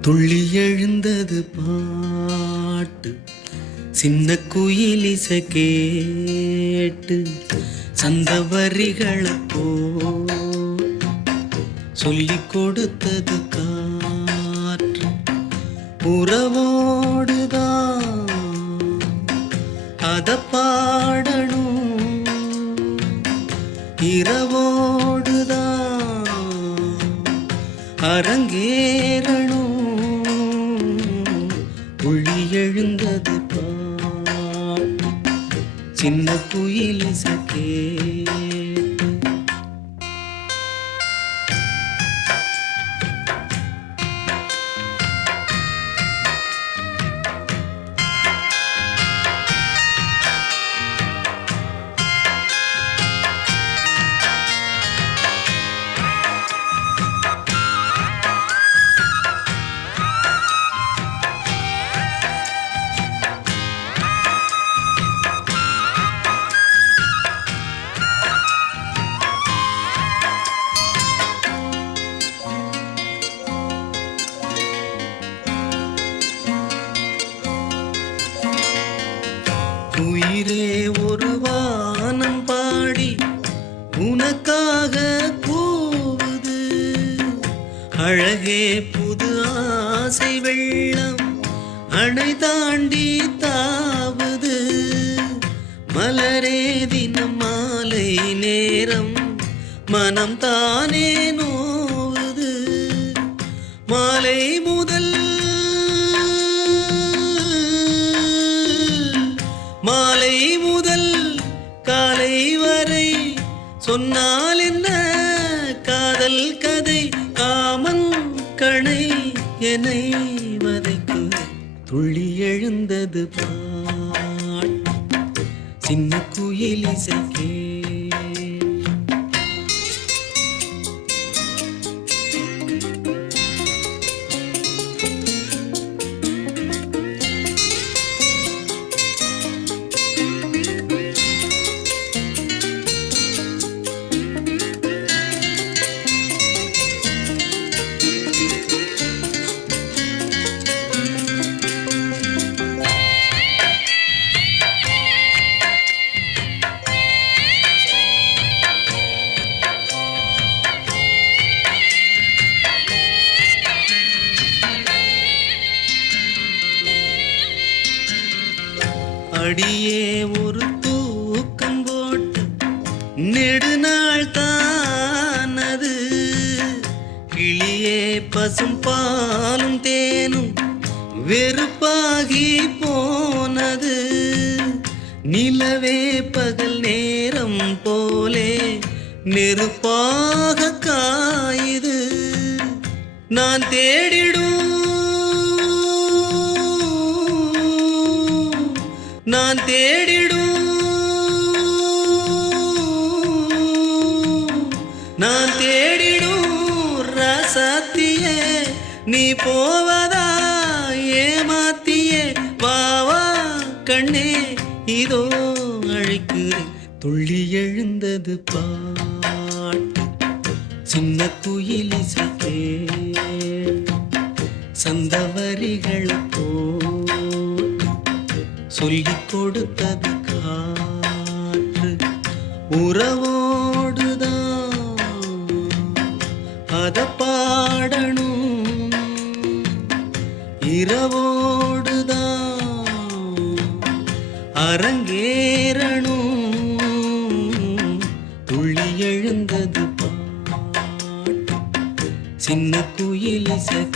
துள்ளி எழுந்தது பாட்டு. சின்ன குயிலிச கேட்டு சந்த வரிகளை போ சொல்லிக் கொடுத்தது காற்று. உறவோடுதான் அத பாடணும். இரவோடுதான் அரங்கேற சின்ன குயில் சகே. ஒரு வானம் பாடி உனக்காக கூவுது அழகே புது ஆசை வெள்ளம் அணை தாண்டி தாவுது. மலரே தினம் மாலை நேரம் மனம் தானே நோ கதை காமன் கணை என்னை வதைக்கு துள்ளி எழுந்தது பாட் சின்ன குயில் இசைக்கே அப்படியே ஒரு தூக்கம் போட்டு நெடுநாள் தானது. கிளியே பசும் பாலும் தேனும் வெறுப்பாகி போனது. நிலவே பகல் நேரம் போலே நெருப்பாக காயுது. நான் தேடிடும் நான் தேடிடும். நான் தேடிடும் ரசத்தியே. நீ போவதா ஏமாத்தியே. வா கண்ணே இதோ அழைக்கிறேன். துள்ளி எழுந்தது பாட்டு. சின்ன குயில் இசைக்கே சந்தவரிகள் போ சொல்லி கொடுத்தது காற்று. உறவோடுதான் அத பாடணும். இரவோடுதான் அரங்கேறணும். துள்ளி எழுந்தது சின்ன குயில் இசை